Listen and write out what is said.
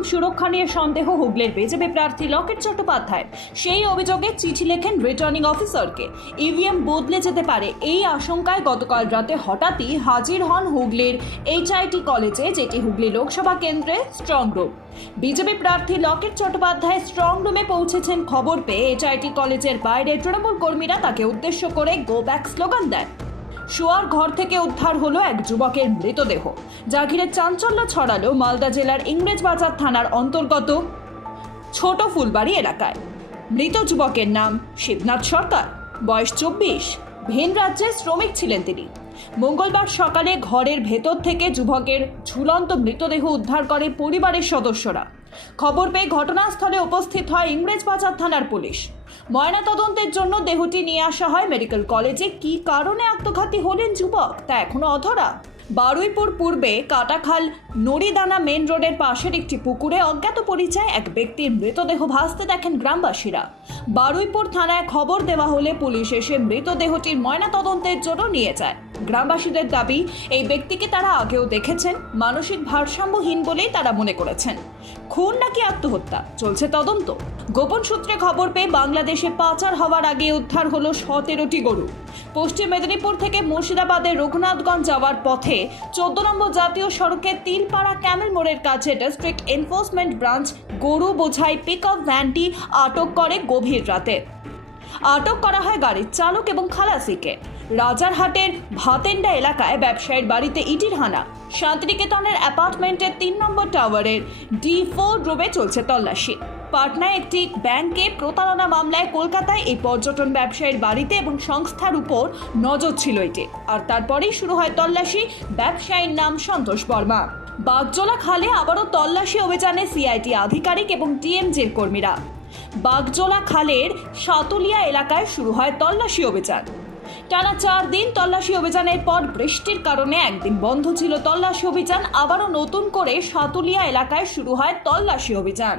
নিয়ম সুরক্ষা নিয়ে সন্দেহ হুগলির বিজেপি প্রার্থী লকেট চট্টোপাধ্যায়। সেই অভিযোগে চিঠি লেখেন রিটার্নিং অফিসারকে। ইভিএম বদলে যেতে পারে এই আশঙ্কায় গতকাল রাতে হঠাৎই হাজির হন হুগলির HIT কলেজে, যেটি হুগলি লোকসভা কেন্দ্রে স্ট্রং রুম। বিজেপি প্রার্থী লকেট চট্টোপাধ্যায় স্ট্রং রুমে পৌঁছেছেন খবর পেয়ে HIT কলেজের বাইরে তৃণমূল কর্মীরা তাকে উদ্দেশ্য করে গো ব্যাক স্লোগান দেন। শোয়ার ঘর থেকে উদ্ধার হলো এক যুবকের মৃতদেহ, যা ঘিরে চাঞ্চল্য ছড়ালো মালদা জেলার ইংরেজবাজার থানার অন্তর্গত ছোট ফুলবাড়ি এলাকায়। মৃত যুবকের নাম শিবনাথ সরকার, বয়স 24। ভিন রাজ্যের শ্রমিক ছিলেন তিনি। মঙ্গলবার সকালে ঘরের ভেতর থেকে যুবকের ঝুলন্ত মৃতদেহ উদ্ধার করে পরিবারের সদস্যরা। খবর পেয়ে ঘটনাস্থলে উপস্থিত হয় ইংরেজবাজার থানার পুলিশ। ময়নাতদন্তের জন্য দেহটি নিয়ে আসা হয় মেডিকেল কলেজে। কী কারণে আত্মঘাতী হলেন যুবক তা এখনো অধরা। বারুইপুর পূর্বে কাটাখাল নড়িদানা মেন রোডের পাশের একটি পুকুরে অজ্ঞাত পরিচয় এক ব্যক্তির মৃতদেহ ভাসতে দেখেন গ্রামবাসীরা। বারুইপুর থানায় খবর দেওয়া হলে পুলিশ এসে মৃতদেহটির ময়নাতদন্তের জন্য নিয়ে যায়। গ্রামবাসীদের দাবি, এই ব্যক্তিকে তারা আগেও দেখেছেন, মানসিক ভারসাম্যহীন বলেই তারা মনে করেছেন। খুন নাকি আত্মহত্যা, চলছে তদন্ত। গোপন সূত্রে খবর পেয়ে বাংলাদেশে পাচার হওয়ার আগে উদ্ধার হলো 17টি গরু। পশ্চিম মেদিনীপুর থেকে মুর্শিদাবাদের রঘুনাথগঞ্জ যাওয়ার পথে 14 নম্বর জাতীয় সড়কের তিলপাড়া ক্যামেল মোড়ের কাছে ডিস্ট্রিক্ট এনফোর্সমেন্ট ব্রাঞ্চ গরু বোঝাই পিকআপ ভ্যানটি আটক করে গভীর রাতে। আটক করা হয় গাড়ির চালক এবং খালাসিকে। রাজারহাটের ভাতেন্ডা এলাকায় ব্যবসায়ীর বাড়িতে ইটির হানা। শান্তিনিকেতনের অ্যাপার্টমেন্টের 3 নম্বর টাওয়ারের D4 রুমে চলছে তল্লাশি। পাটনায় একটি ব্যাংকে প্রতারণা মামলায় কলকাতায় এই পর্যটন ব্যবসায়ীর বাড়িতে এবং সংস্থার উপর নজর ছিল এটি। আর তারপরেই শুরু হয় তল্লাশি। ব্যবসায়ীর নাম সন্তোষ বর্মা। বাগজোলা খালে আবারও তল্লাশি অভিযানে CIT আধিকারিক এবং TMJ-র কর্মীরা। বাগজোলা খালের সাতুলিয়া এলাকায় শুরু হয় তল্লাশি অভিযান। টানা 4 দিন তল্লাশি অভিযানের পর বৃষ্টির কারণে একদিন বন্ধ ছিল তল্লাশি অভিযান। আবারও নতুন করে সাতুলিয়া এলাকায় শুরু হয় তল্লাশি অভিযান।